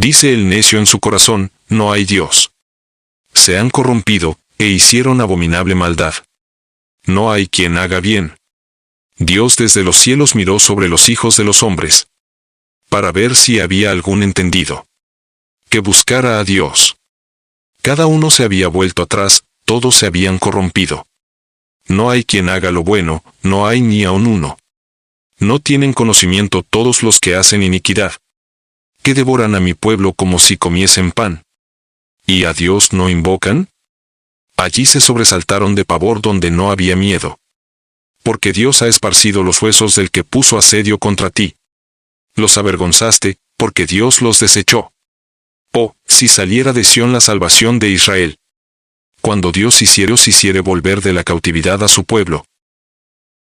Dice el necio en su corazón, no hay Dios. Se han corrompido, e hicieron abominable maldad. No hay quien haga bien. Dios desde los cielos miró sobre los hijos de los hombres, para ver si había algún entendido, que buscara a Dios. Cada uno se había vuelto atrás, todos se habían corrompido. No hay quien haga lo bueno, no hay ni aun uno. No tienen conocimiento todos los que hacen iniquidad, que devoran a mi pueblo como si comiesen pan. ¿Y a Dios no invocan? Allí se sobresaltaron de pavor donde no había miedo. Porque Dios ha esparcido los huesos del que puso asedio contra ti. Los avergonzaste, porque Dios los desechó. Oh, si saliera de Sión la salvación de Israel. Cuando Dios hiciere volver de la cautividad a su pueblo.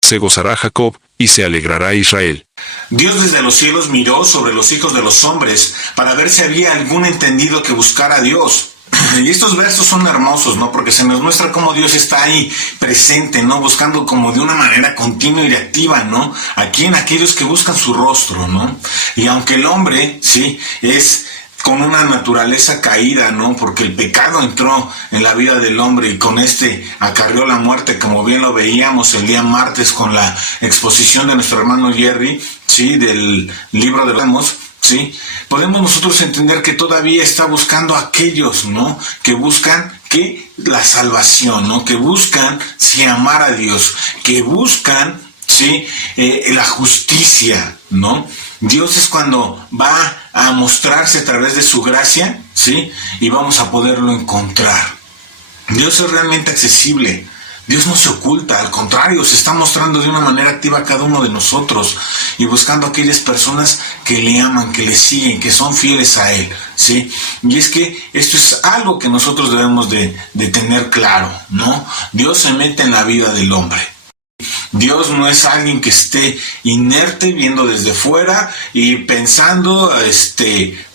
Se gozará Jacob, y se alegrará Israel. Dios desde los cielos miró sobre los hijos de los hombres, para ver si había algún entendido que buscara a Dios. Y estos versos son hermosos, ¿no? Porque se nos muestra cómo Dios está ahí presente, ¿no? Buscando como de una manera continua y activa, ¿no? Aquí en aquellos que buscan su rostro, ¿no? Y aunque el hombre, sí, es con una naturaleza caída, ¿no? Porque el pecado entró en la vida del hombre y con acarreó la muerte, como bien lo veíamos el día martes con la exposición de nuestro hermano Jerry, ¿sí? Del libro de Ramos, ¿sí? Podemos nosotros entender que todavía está buscando a aquellos, ¿no? Que buscan la salvación, ¿no? Que buscan, sí, amar a Dios, que buscan, sí, la justicia, ¿no? Dios es cuando va a mostrarse a través de su gracia, ¿sí? Y vamos a poderlo encontrar. Dios es realmente accesible. Dios no se oculta, al contrario, se está mostrando de una manera activa a cada uno de nosotros y buscando a aquellas personas que le aman, que le siguen, que son fieles a Él, ¿sí? Y es que esto es algo que nosotros debemos de tener claro, ¿no? Dios se mete en la vida del hombre. Dios no es alguien que esté inerte viendo desde fuera y pensando,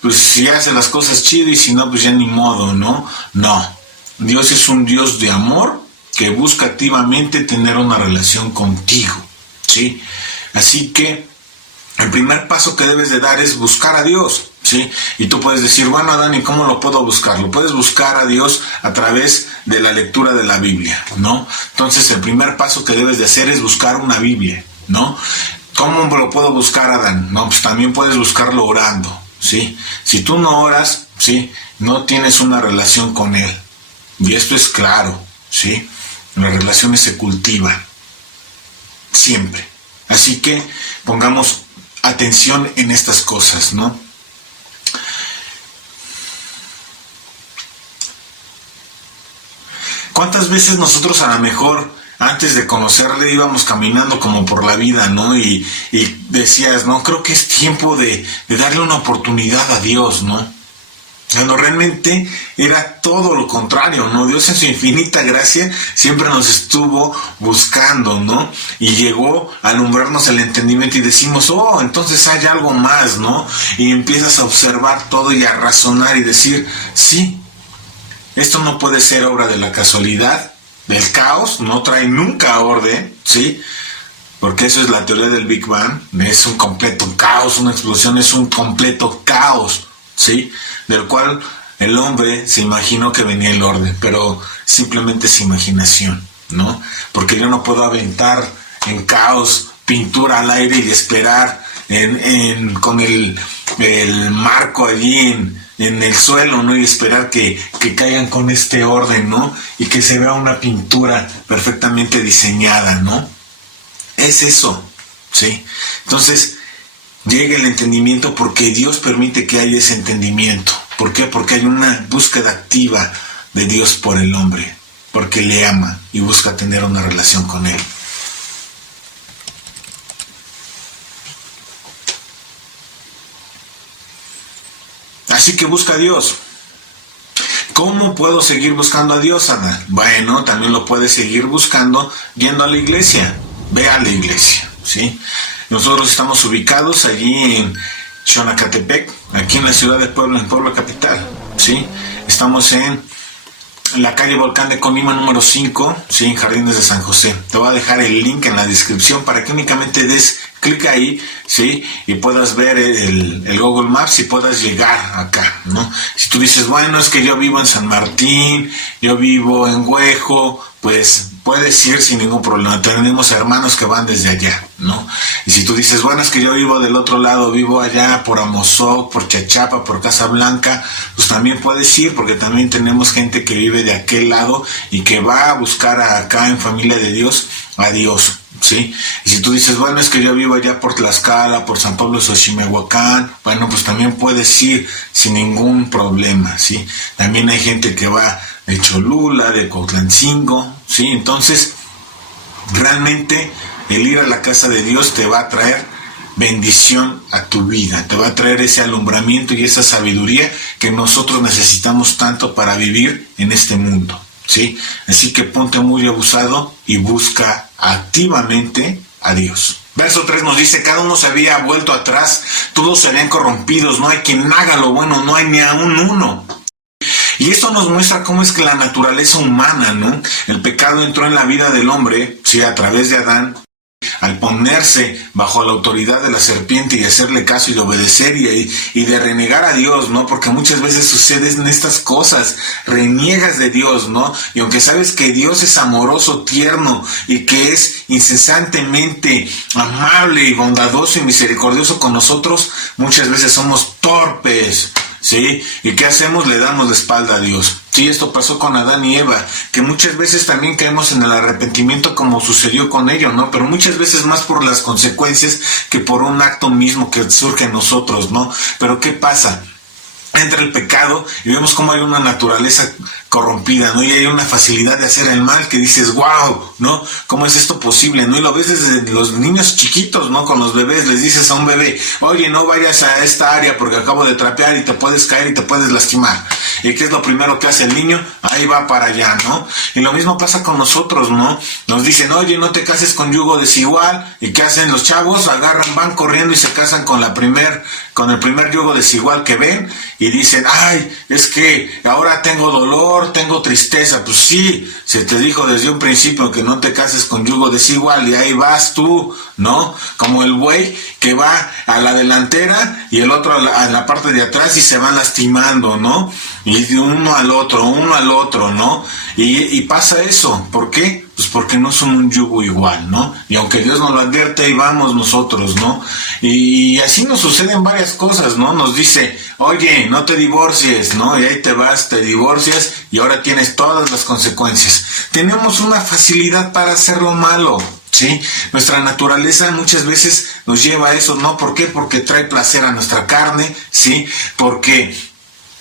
pues si hace las cosas chido y si no, pues ya ni modo, ¿no? No, Dios es un Dios de amor que busca activamente tener una relación contigo, ¿sí? Así que el primer paso que debes de dar es buscar a Dios, ¿sí? Y tú puedes decir, bueno, Dani, ¿cómo lo puedo buscar? Lo puedes buscar a Dios a través de la lectura de la Biblia, ¿no? Entonces, el primer paso que debes de hacer es buscar una Biblia, ¿no? ¿Cómo lo puedo buscar, Adán? No, pues también puedes buscarlo orando, ¿sí? Si tú no oras, ¿sí? No tienes una relación con Él. Y esto es claro, ¿sí? Las relaciones se cultivan siempre. Así que pongamos atención en estas cosas, ¿no? ¿Cuántas veces nosotros a lo mejor antes de conocerle íbamos caminando como por la vida, ¿no? Y decías, no, creo que es tiempo de darle una oportunidad a Dios, ¿no? Cuando realmente era todo lo contrario, ¿no? Dios en su infinita gracia siempre nos estuvo buscando, ¿no? Y llegó a alumbrarnos el entendimiento y decimos, oh, entonces hay algo más, ¿no? Y empiezas a observar todo y a razonar y decir, sí, esto no puede ser obra de la casualidad, del caos, no trae nunca orden, ¿sí? Porque eso es la teoría del Big Bang, es un completo caos, una explosión es un completo caos, ¿sí? Del cual el hombre se imaginó que venía el orden, pero simplemente es imaginación, ¿no? Porque yo no puedo aventar en caos pintura al aire y esperar con el marco allí en el suelo, ¿no? Y esperar que caigan con este orden, ¿no? Y que se vea una pintura perfectamente diseñada, ¿no? Es eso, ¿sí? Entonces, llega el entendimiento porque Dios permite que haya ese entendimiento. ¿Por qué? Porque hay una búsqueda activa de Dios por el hombre, porque le ama y busca tener una relación con Él. Así que busca a Dios. ¿Cómo puedo seguir buscando a Dios, Ana? Bueno, también lo puedes seguir buscando yendo a la iglesia. Ve a la iglesia, ¿sí? Nosotros estamos ubicados allí en Xonacatepec, aquí en la ciudad de Puebla, en Puebla capital, ¿sí? Estamos en en la calle Volcán de Colima número 5, ¿sí? En Jardines de San José. Te voy a dejar el link en la descripción para que únicamente des clic ahí, ¿sí? Y puedas ver el Google Maps y puedas llegar acá, ¿no? Si tú dices, bueno, es que yo vivo en San Martín, yo vivo en Huejo, pues puedes ir sin ningún problema. Tenemos hermanos que van desde allá, ¿no? Y si tú dices, bueno, es que yo vivo del otro lado, vivo allá por Amozoc, por Chachapa, por Casablanca, pues también puedes ir, porque también tenemos gente que vive de aquel lado y que va a buscar acá en Familia de Dios a Dios, ¿sí? Y si tú dices, bueno, es que yo vivo allá por Tlaxcala, por San Pablo Xochimehuacán, bueno, pues también puedes ir sin ningún problema, ¿sí? También hay gente que va de Cholula, de Cuautlancingo, ¿sí? Entonces, realmente el ir a la casa de Dios te va a traer bendición a tu vida, te va a traer ese alumbramiento y esa sabiduría que nosotros necesitamos tanto para vivir en este mundo, ¿sí? Así que ponte muy abusado y busca activamente a Dios. Verso 3 nos dice, cada uno se había vuelto atrás, todos se habían corrompidos, no hay quien haga lo bueno, no hay ni aún uno. Y esto nos muestra cómo es que la naturaleza humana, ¿no? El pecado entró en la vida del hombre, sí, a través de Adán, al ponerse bajo la autoridad de la serpiente y hacerle caso y de obedecer y de renegar a Dios, ¿no? Porque muchas veces suceden estas cosas, reniegas de Dios, ¿no? Y aunque sabes que Dios es amoroso, tierno y que es incesantemente amable y bondadoso y misericordioso con nosotros, muchas veces somos torpes, ¿sí? ¿Y qué hacemos? Le damos la espalda a Dios. Sí, esto pasó con Adán y Eva, que muchas veces también caemos en el arrepentimiento como sucedió con ellos, ¿no? Pero muchas veces más por las consecuencias que por un acto mismo que surge en nosotros, ¿no? Pero ¿qué pasa? Entra el pecado y vemos cómo hay una naturaleza corrompida, ¿no? Y hay una facilidad de hacer el mal que dices, wow, ¿no? ¿Cómo es esto posible, no? Y lo ves desde los niños chiquitos, ¿no? Con los bebés les dices a un bebé, oye, no vayas a esta área porque acabo de trapear y te puedes caer y te puedes lastimar. ¿Y qué es lo primero que hace el niño? Ahí va para allá, ¿no? Y lo mismo pasa con nosotros, ¿no? Nos dicen, oye, no te cases con yugo desigual. ¿Y qué hacen los chavos? Agarran, van corriendo y se casan con el primer yugo desigual que ven y dicen, ay, es que ahora tengo dolor, tengo tristeza. Pues sí, se te dijo desde un principio que no te cases con yugo desigual y ahí vas tú, ¿no? Como el buey que va a la delantera y el otro a la parte de atrás y se van lastimando, ¿no? Y de uno al otro, ¿no? Y pasa eso. ¿Por qué? Pues porque no son un yugo igual, ¿no? Y aunque Dios nos lo advierte, ahí vamos nosotros, ¿no? Y así nos suceden varias cosas, ¿no? Nos dice, oye, no te divorcies, ¿no? Y ahí te vas, te divorcias y ahora tienes todas las consecuencias. Tenemos una facilidad para hacer lo malo, ¿sí? Nuestra naturaleza muchas veces nos lleva a eso, ¿no? ¿Por qué? Porque trae placer a nuestra carne, ¿sí? Porque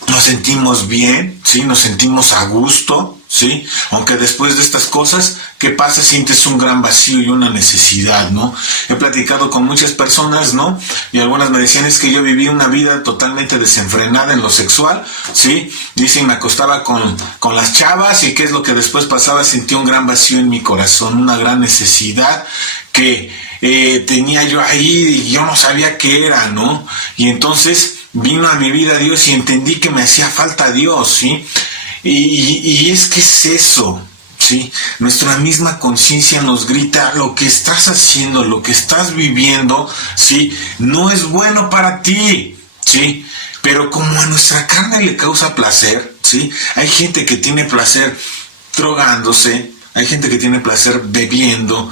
nos sentimos bien, ¿sí? Nos sentimos a gusto, ¿sí? Aunque después de estas cosas, ¿qué pasa? Sientes un gran vacío y una necesidad, ¿no? He platicado con muchas personas, ¿no? Y algunas me decían, es que yo viví una vida totalmente desenfrenada en lo sexual, ¿sí? Dicen, me acostaba con las chavas y ¿qué es lo que después pasaba? Sentí un gran vacío en mi corazón, una gran necesidad que tenía yo ahí y yo no sabía qué era, ¿no? Y entonces vino a mi vida Dios y entendí que me hacía falta Dios, ¿sí? Y es que es eso, ¿sí? Nuestra misma conciencia nos grita, lo que estás haciendo, lo que estás viviendo, ¿sí? No es bueno para ti, ¿sí? Pero como a nuestra carne le causa placer, ¿sí? Hay gente que tiene placer drogándose, hay gente que tiene placer bebiendo,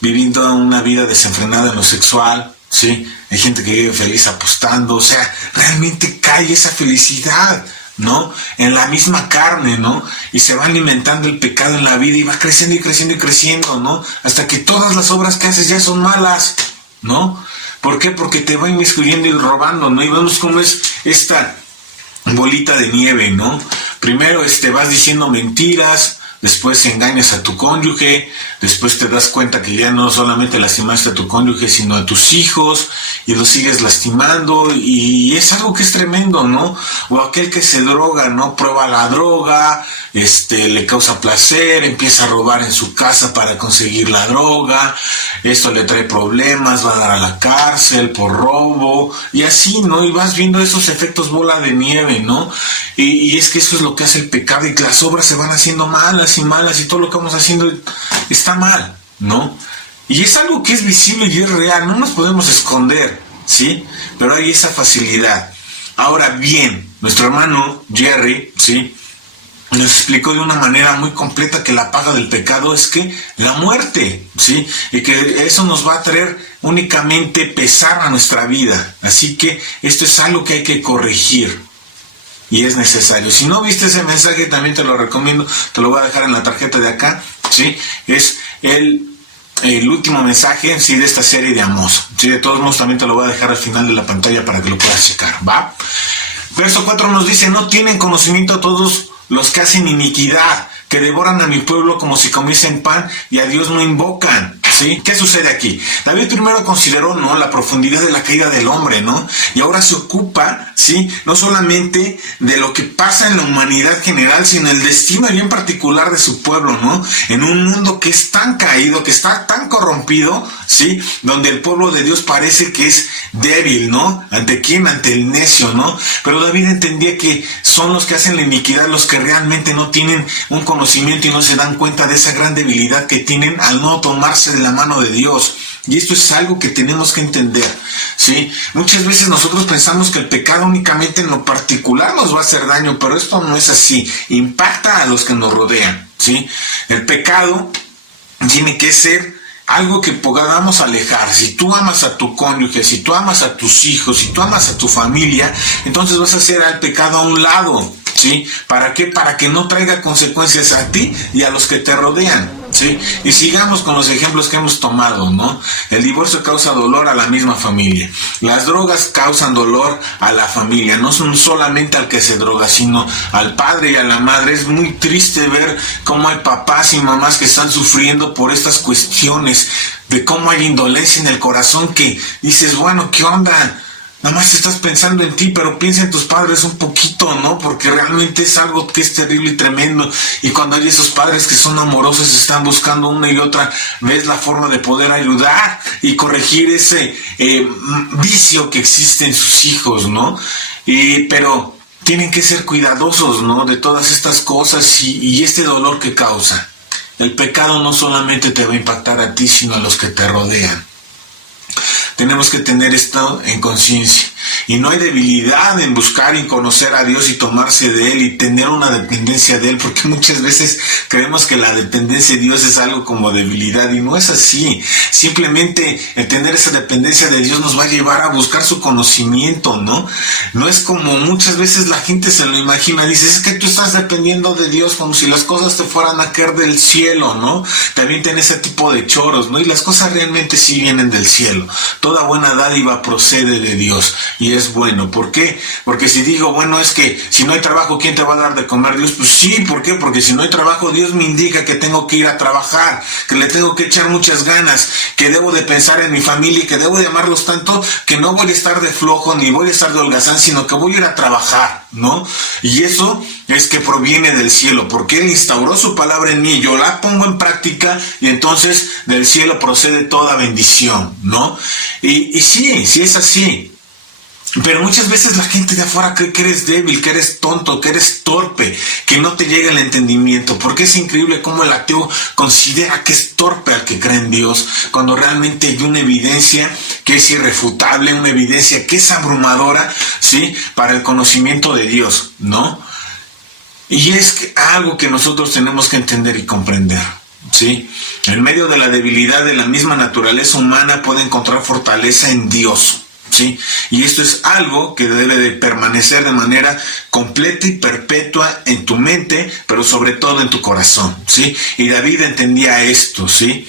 viviendo una vida desenfrenada en lo sexual, ¿sí? Hay gente que vive feliz apostando, o sea, realmente cae esa felicidad, ¿no? En la misma carne, ¿no? Y se va alimentando el pecado en la vida y va creciendo y creciendo y creciendo, ¿no? Hasta que todas las obras que haces ya son malas, ¿no? ¿Por qué? Porque te va inmiscuyendo y robando, ¿no? Y vemos cómo es esta bolita de nieve, ¿no? Primero vas diciendo mentiras, después engañas a tu cónyuge, después te das cuenta que ya no solamente lastimaste a tu cónyuge, sino a tus hijos, y los sigues lastimando, y es algo que es tremendo, ¿no? O aquel que se droga, ¿no? Prueba la droga, le causa placer, empieza a robar en su casa para conseguir la droga, esto le trae problemas, va a dar a la cárcel por robo, y así, ¿no? Y vas viendo esos efectos bola de nieve, ¿no? Y es que eso es lo que hace el pecado, y que las obras se van haciendo malas y malas, y todo lo que vamos haciendo está mal, ¿no? Y es algo que es visible y es real, no nos podemos esconder, ¿sí? Pero hay esa facilidad. Ahora bien, nuestro hermano Jerry, ¿sí?, nos explicó de una manera muy completa que la paga del pecado es que la muerte, ¿sí? Y que eso nos va a traer únicamente pesar a nuestra vida. Así que esto es algo que hay que corregir y es necesario. Si no viste ese mensaje, también te lo recomiendo, te lo voy a dejar en la tarjeta de acá, ¿sí? Es el último mensaje, sí, de esta serie de Amós. Sí, de todos modos también te lo voy a dejar al final de la pantalla para que lo puedas checar, ¿va? Verso 4 nos dice: no tienen conocimiento todos los que hacen iniquidad, que devoran a mi pueblo como si comiesen pan y a Dios no invocan, ¿sí? ¿Qué sucede aquí? David primero consideró, ¿no?, la profundidad de la caída del hombre, ¿no? Y ahora se ocupa, ¿sí?, no solamente de lo que pasa en la humanidad general, sino el destino bien particular de su pueblo, ¿no? En un mundo que es tan caído, que está tan corrompido, ¿sí?, donde el pueblo de Dios parece que es débil, ¿no? ¿Ante quién? Ante el necio, ¿no? Pero David entendía que son los que hacen la iniquidad los que realmente no tienen un conocimiento y no se dan cuenta de esa gran debilidad que tienen al no tomarse de la mano de Dios. Y esto es algo que tenemos que entender, ¿sí? Muchas veces nosotros pensamos que el pecado únicamente en lo particular nos va a hacer daño, pero esto no es así. Impacta a los que nos rodean, ¿sí? El pecado tiene que ser algo que podamos alejar. Si tú amas a tu cónyuge, si tú amas a tus hijos, si tú amas a tu familia, entonces vas a hacer al pecado a un lado, ¿sí? ¿Para qué? Para que no traiga consecuencias a ti y a los que te rodean, ¿sí? Y sigamos con los ejemplos que hemos tomado, ¿no? El divorcio causa dolor a la misma familia. Las drogas causan dolor a la familia, no son solamente al que se droga, sino al padre y a la madre. Es muy triste ver cómo hay papás y mamás que están sufriendo por estas cuestiones, de cómo hay indolencia en el corazón, que dices, bueno, ¿qué onda? Nada más estás pensando en ti, pero piensa en tus padres un poquito, ¿no? Porque realmente es algo que es terrible y tremendo. Y cuando hay esos padres que son amorosos, están buscando una y otra vez la forma de poder ayudar y corregir ese vicio que existe en sus hijos, ¿no? Pero tienen que ser cuidadosos, ¿no?, de todas estas cosas y este dolor que causa. El pecado no solamente te va a impactar a ti, sino a los que te rodean. Tenemos que tener esto en conciencia. Y no hay debilidad en buscar y conocer a Dios y tomarse de Él y tener una dependencia de Él, porque muchas veces creemos que la dependencia de Dios es algo como debilidad, y no es así. Simplemente el tener esa dependencia de Dios nos va a llevar a buscar su conocimiento, ¿no? No es como muchas veces la gente se lo imagina, dice, es que tú estás dependiendo de Dios como si las cosas te fueran a caer del cielo, ¿no? También tiene ese tipo de choros, ¿no? Y las cosas realmente sí vienen del cielo. Toda buena dádiva procede de Dios y es bueno. ¿Por qué? Porque si digo, bueno, es que si no hay trabajo, ¿quién te va a dar de comer? Dios. Pues sí, ¿por qué? Porque si no hay trabajo, Dios me indica que tengo que ir a trabajar, que le tengo que echar muchas ganas, que debo de pensar en mi familia y que debo de amarlos tanto que no voy a estar de flojo ni voy a estar de holgazán, sino que voy a ir a trabajar, ¿no? Y eso es que proviene del cielo, porque Él instauró su palabra en mí, yo la pongo en práctica y entonces del cielo procede toda bendición, ¿no? Y sí es así. Pero muchas veces la gente de afuera cree que eres débil, que eres tonto, que eres torpe, que no te llega el entendimiento. Porque es increíble cómo el ateo considera que es torpe al que cree en Dios, cuando realmente hay una evidencia que es irrefutable, una evidencia que es abrumadora, ¿sí?, para el conocimiento de Dios, ¿no? Y es algo que nosotros tenemos que entender y comprender, ¿sí? En medio de la debilidad de la misma naturaleza humana puede encontrar fortaleza en Dios, ¿sí? Y esto es algo que debe de permanecer de manera completa y perpetua en tu mente, pero sobre todo en tu corazón, ¿sí? Y David entendía esto, ¿sí?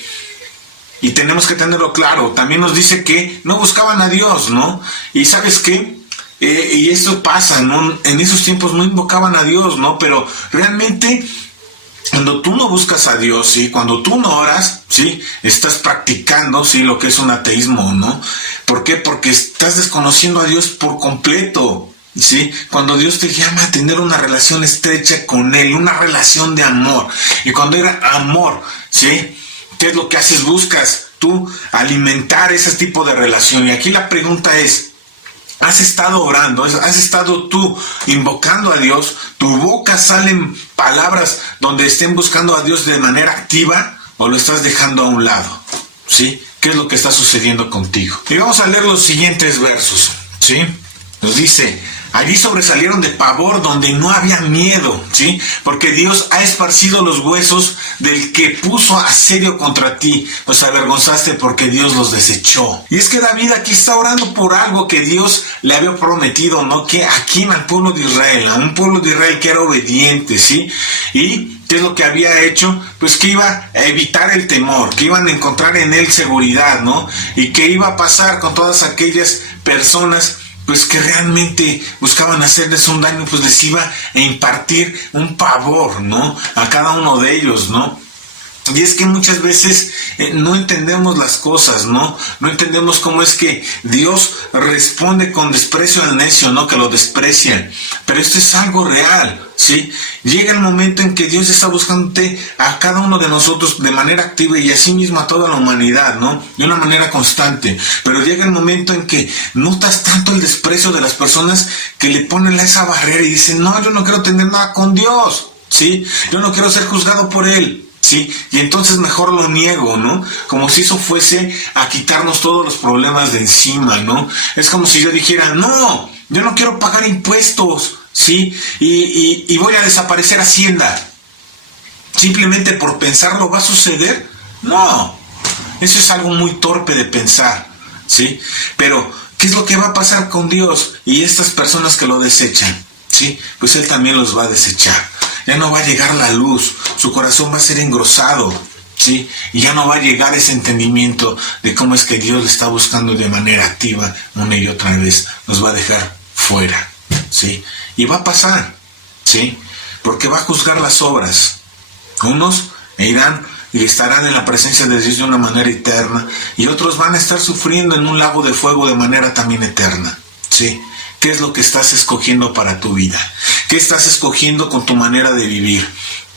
Y tenemos que tenerlo claro. También nos dice que no buscaban a Dios, ¿no? Y ¿sabes qué? Y esto pasa, ¿no? En esos tiempos no invocaban a Dios, ¿no? Pero realmente cuando tú no buscas a Dios, ¿sí?, cuando tú no oras, ¿sí?, estás practicando, ¿sí?, lo que es un ateísmo, ¿no? ¿Por qué? Porque estás desconociendo a Dios por completo. ¿sí? Cuando Dios te llama a tener una relación estrecha con Él, una relación de amor. Y cuando era amor, ¿sí? ¿Qué es lo que haces? Buscas tú alimentar ese tipo de relación. Y aquí la pregunta es, ¿has estado orando? ¿Has estado tú invocando a Dios? ¿Tu boca salen palabras donde estén buscando a Dios de manera activa o lo estás dejando a un lado? ¿Sí? ¿Qué es lo que está sucediendo contigo? Y vamos a leer los siguientes versos, ¿sí? Nos dice, allí sobresalieron de pavor donde no había miedo, ¿sí? Porque Dios ha esparcido los huesos del que puso asedio contra ti. Los avergonzaste porque Dios los desechó. Y es que David aquí está orando por algo que Dios le había prometido, ¿no? Que aquí al pueblo de Israel, a un pueblo de Israel que era obediente, ¿sí? Y ¿qué es lo que había hecho? Pues que iba a evitar el temor, que iban a encontrar en él seguridad, ¿no? Y que iba a pasar con todas aquellas personas pues que realmente buscaban hacerles un daño, pues les iba a impartir un pavor, ¿no? A cada uno de ellos, ¿no? Y es que muchas veces no entendemos las cosas, ¿no? No entendemos cómo es que Dios responde con desprecio al necio, ¿no? Que lo desprecian. Pero esto es algo real, ¿sí? Llega el momento en que Dios está buscándote a cada uno de nosotros de manera activa y así mismo a toda la humanidad, ¿no? De una manera constante. Pero llega el momento en que notas tanto el desprecio de las personas que le ponen esa barrera y dicen, no, yo no quiero tener nada con Dios, ¿sí? Yo no quiero ser juzgado por Él. Sí, y entonces mejor lo niego, ¿no? Como si eso fuese a quitarnos todos los problemas de encima, ¿no? Es como si yo dijera, no, yo no quiero pagar impuestos, ¿sí? Y voy a desaparecer Hacienda. ¿Simplemente por pensarlo va a suceder? No, eso es algo muy torpe de pensar, ¿sí? Pero, ¿qué es lo que va a pasar con Dios y estas personas que lo desechan? ¿Sí? Pues Él también los va a desechar. Ya no va a llegar la luz, su corazón va a ser engrosado, ¿sí? Y ya no va a llegar ese entendimiento de cómo es que Dios le está buscando de manera activa una y otra vez. Nos va a dejar fuera, ¿sí? Y va a pasar, ¿sí? Porque va a juzgar las obras. Unos irán y estarán en la presencia de Dios de una manera eterna y otros van a estar sufriendo en un lago de fuego de manera también eterna, ¿sí? ¿Qué es lo que estás escogiendo para tu vida? ¿Qué estás escogiendo con tu manera de vivir?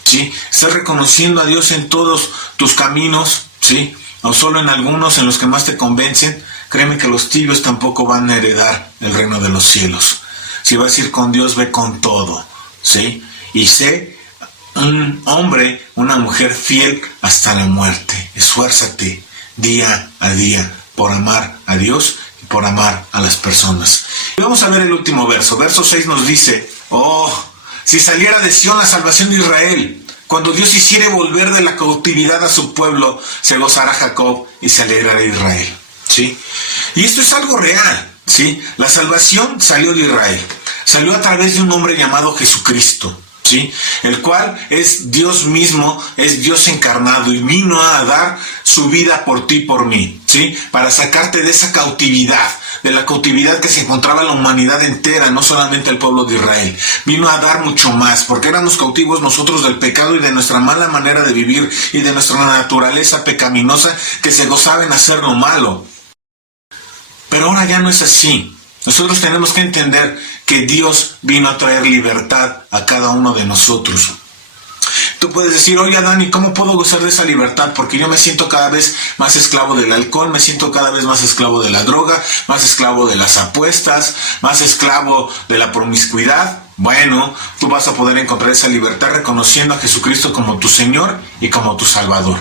¿Sí? ¿Estás reconociendo a Dios en todos tus caminos? ¿Sí? ¿O solo en algunos en los que más te convencen? Créeme que los tibios tampoco van a heredar el reino de los cielos. Si vas a ir con Dios, ve con todo, ¿sí? Y sé un hombre, una mujer fiel hasta la muerte. Esfuérzate día a día por amar a Dios y por amar a las personas. Y vamos a ver el último verso. Verso 6 nos dice, oh, si saliera de Sión la salvación de Israel, cuando Dios hiciere volver de la cautividad a su pueblo, se gozará Jacob y se alegrará Israel. ¿Sí? Y esto es algo real, ¿sí? La salvación salió de Israel. Salió a través de un hombre llamado Jesucristo, ¿sí? El cual es Dios mismo, es Dios encarnado y vino a dar su vida por ti y por mí, ¿sí? Para sacarte de esa cautividad, de la cautividad que se encontraba la humanidad entera, no solamente el pueblo de Israel. Vino a dar mucho más, porque éramos cautivos nosotros del pecado y de nuestra mala manera de vivir y de nuestra naturaleza pecaminosa que se gozaba en hacer lo malo. Pero ahora ya no es así. Nosotros tenemos que entender que Dios vino a traer libertad a cada uno de nosotros. Tú puedes decir, oye Dani, ¿cómo puedo gozar de esa libertad? Porque yo me siento cada vez más esclavo del alcohol, me siento cada vez más esclavo de la droga, más esclavo de las apuestas, más esclavo de la promiscuidad. Bueno, tú vas a poder encontrar esa libertad reconociendo a Jesucristo como tu Señor y como tu Salvador.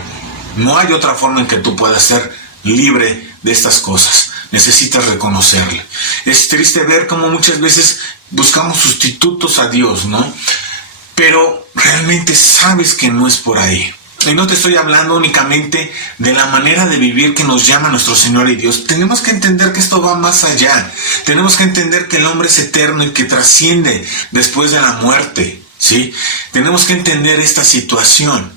No hay otra forma en que tú puedas ser libre de estas cosas. Necesitas reconocerle. Es triste ver cómo muchas veces buscamos sustitutos a Dios, ¿no? Pero realmente sabes que no es por ahí. Y no te estoy hablando únicamente de la manera de vivir que nos llama nuestro Señor y Dios. Tenemos que entender que esto va más allá. Tenemos que entender que el hombre es eterno y que trasciende después de la muerte, ¿sí? Tenemos que entender esta situación.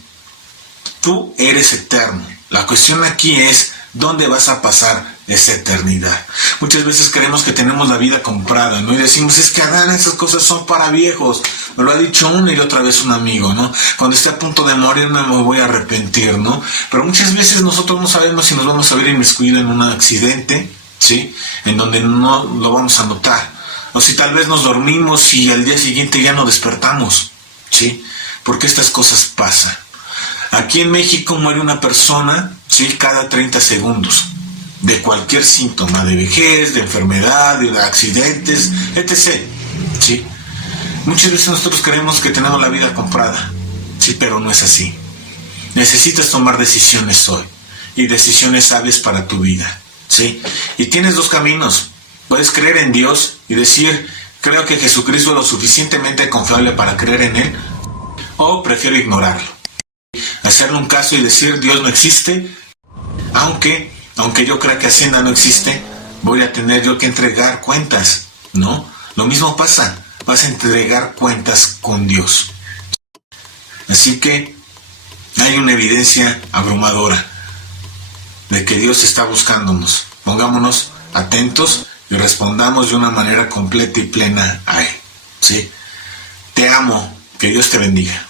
Tú eres eterno. La cuestión aquí es, ¿dónde vas a pasar esa eternidad? Muchas veces creemos que tenemos la vida comprada, ¿no? Y decimos, es que Adán, esas cosas son para viejos. Me lo ha dicho una y otra vez un amigo, ¿no? Cuando esté a punto de morir no me voy a arrepentir, ¿no? Pero muchas veces nosotros no sabemos si nos vamos a ver inmiscuidos en un accidente, ¿sí? En donde no lo vamos a notar. O si tal vez nos dormimos y al día siguiente ya no despertamos, ¿sí? Porque estas cosas pasan. Aquí en México muere una persona, ¿sí? Cada 30 segundos, de cualquier síntoma, de vejez, de enfermedad, de accidentes, etc., ¿sí? Muchas veces nosotros creemos que tenemos la vida comprada, ¿sí? Pero no es así. Necesitas tomar decisiones hoy, y decisiones sabias para tu vida, ¿sí? Y tienes dos caminos. Puedes creer en Dios y decir, creo que Jesucristo es lo suficientemente confiable para creer en Él, o prefiero ignorarlo. Hacerle un caso y decir, Dios no existe, aunque yo crea que Hacienda no existe, voy a tener yo que entregar cuentas, ¿no? Lo mismo pasa, vas a entregar cuentas con Dios. Así que hay una evidencia abrumadora de que Dios está buscándonos. Pongámonos atentos y respondamos de una manera completa y plena a Él, ¿sí? Te amo, que Dios te bendiga.